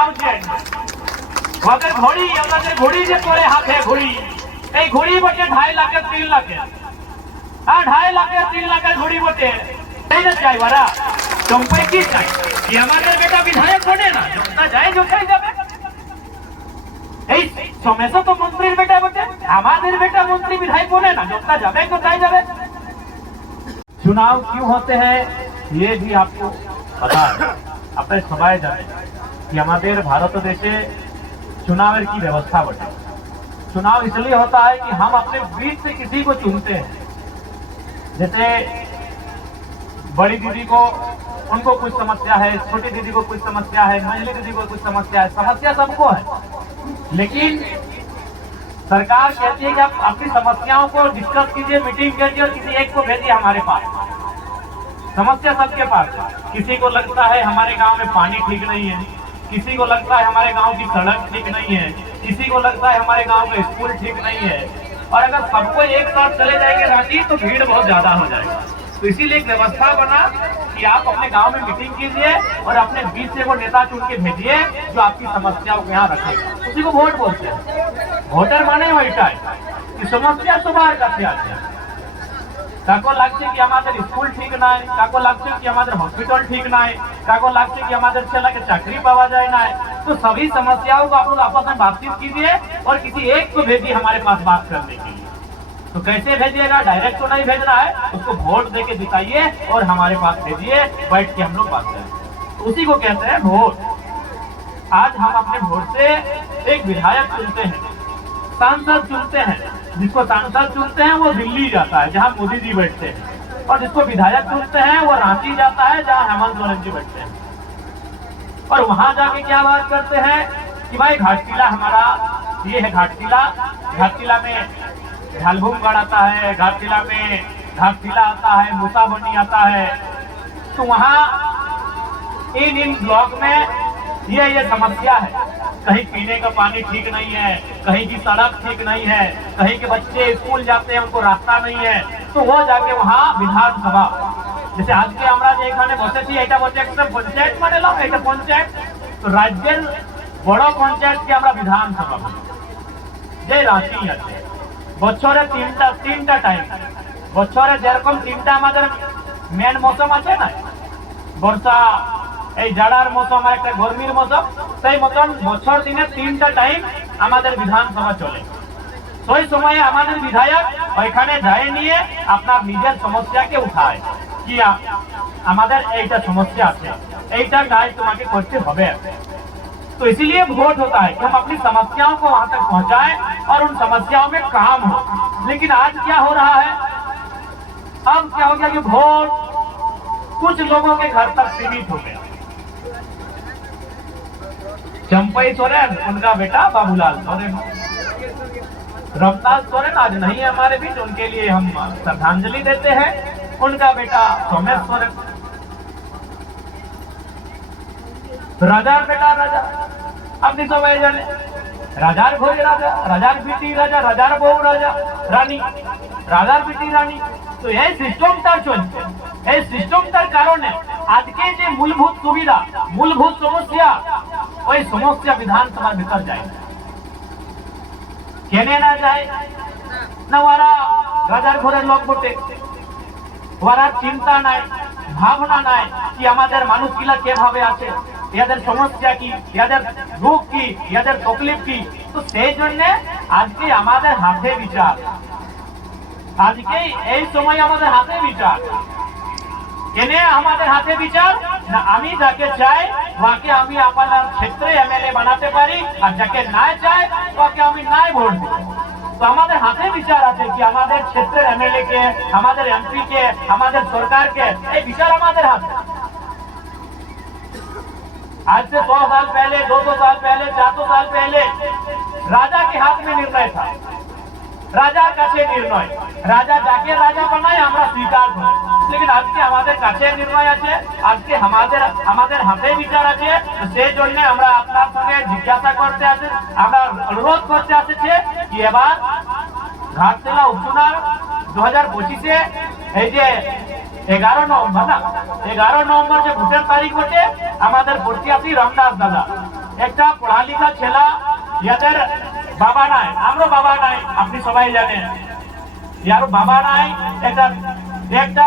1000 ওদের ঘড়ি আমাদের ঘড়ি যে পড়ে হাতে ঘড়ি এই ঘড়ি বটে 2.5 লাখের 3 লাখের 2.5 লাখের 3 লাখের ঘড়ি বটে এই না চাই ওরা চম্পাই কি চাই কি আমাদের বেটা বিধায়ক বনে না জনতা যায় কোথায় যাবে এই সমস্যা তো মন্ত্রীর বেটা বটে আমাদের बेटा मंत्री विधायक बने ना जनता जावे कोথায় যাবে चुनाव क्यों होते हैं ये भी आपको पता है अपने सबाई जाने कि हमारे भारत देश चुनाव की व्यवस्था बटे चुनाव इसलिए होता है कि हम अपने बीच से किसी को चुनते हैं जैसे बड़ी दीदी को उनको कुछ समस्या है छोटी दीदी को कुछ समस्या है मंझली दीदी को कुछ समस्या सबको है लेकिन सरकार कहती है कि आप अपनी समस्याओं को डिस्कस कीजिए मीटिंग कीजिए और किसी एक को भेजिए हमारे पास समस्या सबके पास किसी को लगता है हमारे गांव में पानी ठीक नहीं है किसी को लगता है हमारे गांव की सड़क ठीक नहीं है किसी को लगता है हमारे गांव में स्कूल ठीक नहीं है और अगर सबको एक साथ चले जाएंगे रांची तो भीड़ बहुत ज्यादा हो जाएगी तो इसीलिए एक व्यवस्था बना कि आप अपने गांव में मीटिंग कीजिए और अपने बीच से वो नेता चुन के भेजिए जो आपकी समस्याओं को यहाँ रखेगा उसी को वोट बोलते हैं वोटर माने वहीटा कि समस्या तो बाहर करते आते हैं काको लागছে कि हमारे स्कूल ठीक ना है काको लागছে कि हमारे हॉस्पिटल ठीक ना है काको लागছে कि हमारे चला के चाकरी पावा जाए ना है तो सभी समस्याओं को आप लोग आपस में बातचीत कीजिए और किसी एक को भेजिए हमारे पास बात करने के लिए तो कैसे भेजिएगा डायरेक्ट तो नहीं भेजना है उसको वोट देके जिताइए और हमारे पास भेजिए बैठ के हम लोग बात करें तो उसी को कहते हैं वोट आज हम अपने वोट से एक विधायक चुनते हैं सांसद चुनते हैं जिसको सांसद चुनते हैं वो दिल्ली जाता है जहाँ मोदी जी बैठते हैं और जिसको विधायक चुनते हैं वो रांची जाता है जहाँ हेमंत सोरेन जी बैठते हैं और वहां जाके क्या बात करते हैं कि भाई घाटशिला हमारा ये है घाटशिला में झालभूमगढ़ आता है घाटशिला आता है मूसाबनी आता है तो वहाँ इन ब्लॉक में ये समस्या है कहीं पीने का पानी ठीक नहीं है कहीं की सड़क ठीक नहीं है कहीं के बच्चे स्कूल जाते हैं उनको रास्ता नहीं है तो वो जाके वहाँ विधानसभा जैसे आज के আমরা যে এখানে বসেছি এটা বলছে একটা পঞ্চায়েত মানে নাও এটা পঞ্চায়েত তো রাজ্যের বড় পঞ্চায়েতকে আমরা বিধানসভা বলি যে রাঁচি আছে বছরে তিনটা টাইম বছরে যেরকম তিনটা আমাদের মেন মৌসুম আছে না বর্ষা এই জাড়ার মৌসুম আর একটা গরমির মৌসুম সেই মতন বছর দিনে তিনটা টাইম আমাদের বিধানসভা চলে সেই সময়ে আমাদের বিধায়ক ওইখানে যায় নিয়ে আপনার নিজের সমস্যাকে উঠায় কি আমাদের এইটা সমস্যা আছে এইটা কাজ তোমাকে করতে হবে तो इसीलिए वोट होता है कि हम अपनी समस्याओं को वहां तक पहुंचाएं और उन समस्याओं में काम हो लेकिन आज क्या हो रहा है अब क्या हो गया कि वोट कुछ लोगों के घर तक सीमित हो गया चंपई सोरेन उनका बेटा बाबूलाल सोरेन रमदास सोरेन आज नहीं है हमारे बीच उनके लिए हम श्रद्धांजलि देते हैं उनका बेटा सोमेश सोरेन राजार बेटा राजा अपनी सब जाने राजार भोज राजा राजार बेटी राजा राजार बहू राजा रानी राजार बेटी रानी तो यही सिस्टमटार चलছে এই সিস্টেমটার কারণে আজকে যে মূলভূত সুবিধা মূলভূত সমস্যা ওই সমস্যা বিধানসভার ভিতর যায় কেনে না যায় না ওরা রাজার ঘরের লোক বটে ওরা চিন্তা নাই ভাবনা নাই কি আমাদের মানুষগুলা কিভাবে আছে ইয়াদের সমস্যা কি ইয়াদের রোগ কি ইয়াদের তকলিফ কি তো সেই জন্য আজকে আমাদের হাতে বিচার আজকে এই সময় আমাদের হাতে বিচার কেনে আমাদের হাতে বিচার না আমি যাকে চাই ওকে আমি আপনার ক্ষেত্রে এমএলএ বানাতে পারি আর যাকে না চাই ওকে আমি নাই ভোট দেব তো আমাদের হাতে বিচার আছে কি আমাদের ক্ষেত্রের এমএলএ কে আমাদের এমপি কে আমাদের সরকারকে এই বিচার আমাদের হাতে आज से 100 साल पहले 200 साल पहले 400 साल पहले राजा के हाथ में निर्णय था রাজার কাছে নির্ণয় রাজা যাকে রাজা বানায় আমরা স্বীকার করি लेकिन আজকে আমাদের কাছে নির্ণয় আছে আজকে আমাদের হাতে বিচার আছে সেই জন্য আমরা আপনার সঙ্গে জিজ্ঞাসা করতে আছে আমরা অনুরোধ করতে আসছে কি এবার ঘাটশিলা উপচুনাव 2025 এ এই যে 11 নভেম্বর যে ভোটের তারিখ বটে আমাদের প্রত্যাশী রামদাস দাদা একটা পড়ালেখা ছেলা, ইয়াদের বাবা নাই, আমারও বাবা নাই, আপনি সবাই জানেন, ইয়ার বাবা নাই, একটা একটা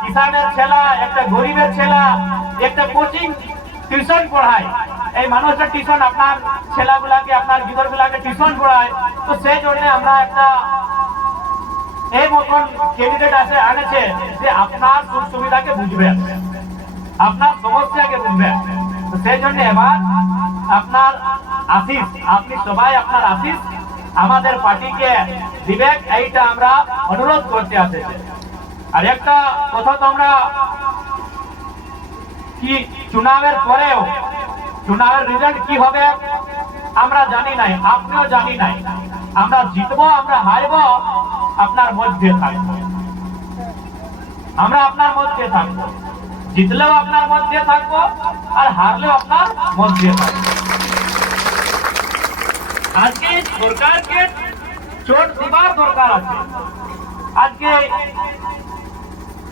কিষানের ছেলা, একটা গরিবের ছেলা, একটা কোচিং টিউশন পড়ায়, এই মানুষটা টিউশন আপনার ছেলাগুলাকে, আপনার গিদরগুলাকে টিউশন পড়ায়। তো সেই জন্য আমরা একটা এই মতন ক্যান্ডিডেট আনেছে যে আপনার সুখ সুবিধাকে বুঝবে, আপনার সমস্যাকে বুঝবে। তো সেই জন্য এবার আপনার আশিস, আপনি সবাই আপনার আশিস আমাদের পার্টিকে দিবেন, এইটা আমরা অনুরোধ করতে আসেছে। আর একটা কথা, তো আমরা কি চুনাবের পরেও চুনাবের রেজাল্ট কি হবে আমরা জানি নাই, আপনিও জানি নাই। আমরা জিতবো, আমরা হারবো, আপনার মধ্যে থাকবো, আমরা আপনার মধ্যে থাকবো, জিতলেও আপনার মধ্যে থাকবো, আর হারলেও আপনার মধ্যে থাকবো। আজকে সরকারকে চোট দিবার দরকার আছে। আজকে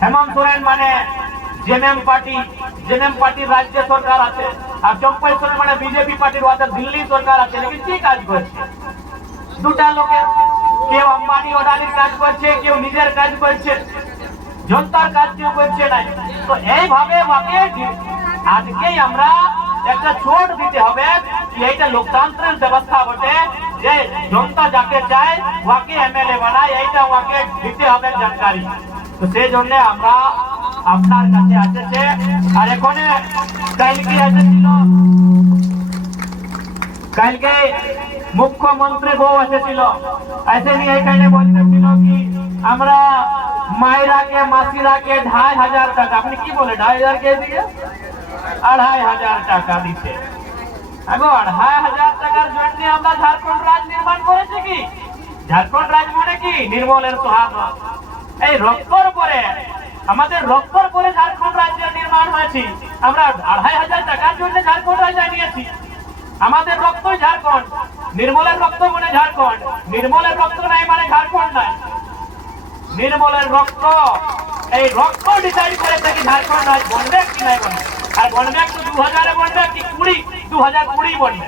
হেমন্ত সোরেন মানে জেএমএম পার্টির রাজ্য সরকার আছে, আর চম্পাই সোরেন মানে বিজেপি পার্টির ওদের দিল্লি সরকার আছে। লেকিন কি কাজ করছে দুটা লোকের? কেউ আম্বানি ওডানির কাজ করছে, কেউ নিজের কাজ করছে, জনতার কাজ কেউ করছে না। তো এইভাবে আজকেই আমরা একটা ছোট দিতে হবে যে এইটা লোকতান্ত্রিক ব্যবস্থা বটে, যে জনতা যাকে চায় ওকে এমএলএ বানায়, এইটা ওকে দিতে হবে জানকারি। তো সেই জন্য আমরা আপনার কাছে আসেছে। আর এখানে কালকে এসেছিল, কালকে মুখ্যমন্ত্রী বউ এসেছিল, এসে নিয়ে এখানে বলতেছিল কি আমরা মায়েরাকে মাসিরাকে ২৫০০ টাকা, আপনি কি বলে ২৫০০ কে দিয়ে ২৫০০ টাকা দিচ্ছে। এখন ২৫০০ টাকার জন্য আমরা ঝাড়খণ্ড রাজ নির্মাণ করেছি কি? ঝাড়খণ্ড রাজ মানে কি? নির্মলের সোহাগ। এই রক্তর পরে, আমাদের রক্তর পরে ঝাড়খণ্ড রাজ্যের নির্মাণ হয়েছে। আমরা ২৫০০ টাকার জন্য ঝাড়খণ্ড রাজ্য নিয়েছি। আমাদের রক্তই ঝাড়খণ্ড, নির্মলের রক্ত মানে ঝাড়খণ্ড, নির্মলের রক্ত নাই মানে ঝাড়খণ্ড নাই। নির্মলের রক্ত, এই রক্ত ডিসাইড করে থাকি ঝাড়খণ্ড রাজ বনবে কি নাই বনবে। আর বনবে একটু ২০০০-এ বনবে কি ২০২০ বনবে।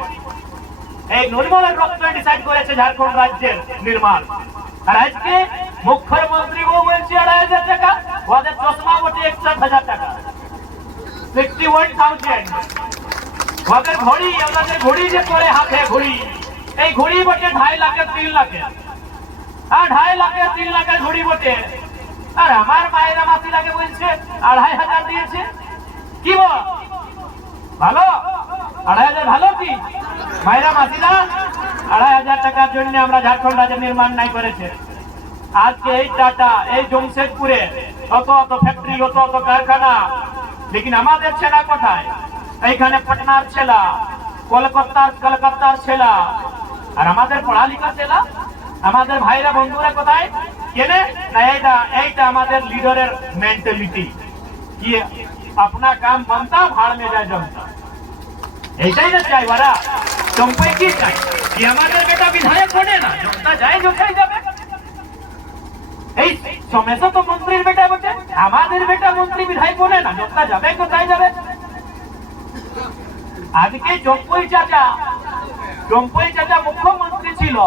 এই নির্মলের রক্ত ডিসাইড করেছে ঝাড়খণ্ড রাজ্যের নির্মাণ। আর আজকে মুখ্যমন্ত্রী বউ বলছে ২৫০০ টাকা, ওদের চশমা বটে ৬১,০০০ টাকা, 61,000। ওদের ঘড়ি, ওদের ঘড়ি যে পরে হাতে ঘড়ি, এই ঘড়ি বটে ২.৫ লাখের ৩ লাখের, আর ২.৫ লাখের ৩ লাখের ঘড়ি বটে। আর আমার মায়েরা মাসিরাকে বলছে ২৫০০ দিয়েছে। কি বল ভালো? ২৫০০ ভালো কি? মায়েরা মাসিরা ২৫০০ টাকার জন্য আমরা ঝাড়খণ্ড রাজ্যের নির্মাণ নাই করেছে। আজকে এই টাটা, এই জমশেদপুরে অত অত ফ্যাক্টরি, অত অত কারখানা, লেকিন আমাদের ছেলা কোথায়? এইখানে পাটনার ছেলা, কলকাতার ছেলা, আর আমাদের পড়ালেখা ছেলা, আমাদের ভাইরা বন্ধুরা কোথায়? কেনে না এইটা আমাদের লিডারের মেন্টালিটি কি अपना काम बनता भाड़ में जाए जमता, এইটাই না চাই ওরা। চম্পাই কি চাই কি আমাদের বেটা বিধায়ক বনে না, জমতা যায় যোখাই যাবে। এই সমেশ তো মন্ত্রীর বেটা বটে, আমাদের বেটা মন্ত্রী বিধায়ক বনে না, জমতা যাবে কোথায় যাবে? আজকে চম্পাই চাচা মুখ্যমন্ত্রী ছিল,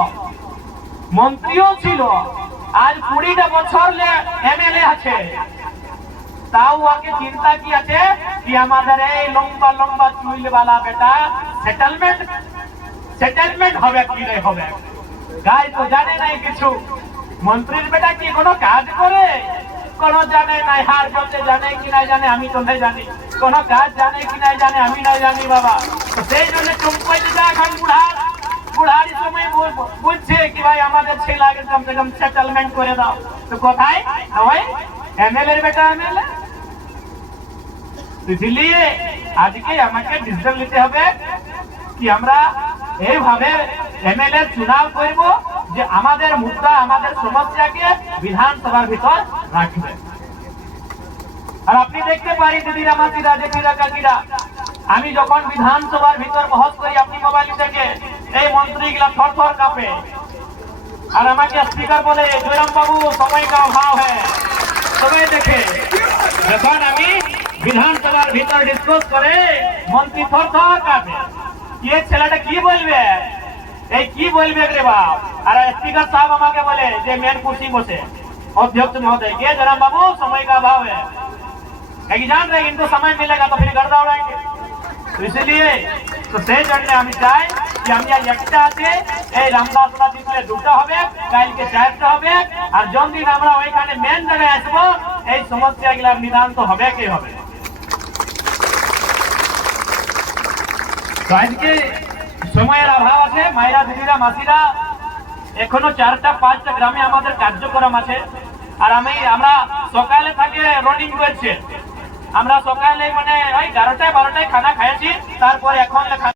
মন্ত্রীও ছিল, আজ ২০টা বছর এমএলএ আছে। তাও ওকে চিন্তা কি আছে কি আমাদের এই লম্বা লম্বা চুলওয়ালা বেটা সেটেলমেন্ট হবে কি নাই হবে। গাই তো জানে নাই কিছু। মন্ত্রীর বেটা কি কোনো কাজ করে? কোনো জানে নাই। হার করতে জানে কি নাই জানে আমি তো নাই জানি, কোনো কাজ জানে কি নাই জানে আমি নাই জানি বাবা। তো সেই জন্য চম্পাই দিদা এখন বুড়ারি সময় বলছে কি ভাই আমাদের ছেলেকে কমসে কম সেটেলমেন্ট করে দাও। তো কোথায় ভাই এমএলএ বেটা এমএলএ? इसलिए আজকে আমাকে ডিসিশন নিতে হবে কি আমরা এইভাবে এমএলএ চুনাव করব যে আমাদের মুদ্রা, আমাদের সমস্যাকে বিধানসভার ভিতর রাখবে। আর আপনি দেখতে পারি দিদিরা মাসিরা জেঠিরা কাকিরা, আমি যখন বিধানসভার ভিতর বহস করি আপনি মোবাইল থেকে, এই মন্ত্রীগুলা থরথর কাঁপে। আর আমাকে স্পিকার বলে জয়রাম বাবু সময় কা অভাব है, সময় দেখে। যখন আমি বিধানসভার ভিতর ডিসকাস করে মন্ত্রী থরথর কাঁপে। ये ছেলেটা কি বলবে, এই কি বলবে রে বাপ। আর স্পিকার साहब আমাকে বলে যে মেন कुर्सी বসে अध्यक्ष महोदय ये जरा बाबू समय का अभाव है, कहीं जान रहे इनको समय मिलेगा तो फिर घर दौड़ाएंगे। तो इसलिए तो সেই জন্য আমি চাই যে আমি আজ একটা আছে এই রামদাসরা দিলে দুটো হবে, কালকে চারটা হবে, আর যতদিন আমরা ওইখানে মেন জায়গায় আসবো এই সমস্যাগুলোর নিদান তো হবে কি হবে। তো আজকে সময়ের অভাব আছে, মায়েরা দিদিরা মাসিরা এখনো 4টা-5টা গ্রামে আমাদের কার্যক্রম আছে। আর আমরা সকালে থেকে রনিং করছি, আমরা সকালে মানে ওই 11টা-12টায় খানা খাইছি, তারপরে এখন খানা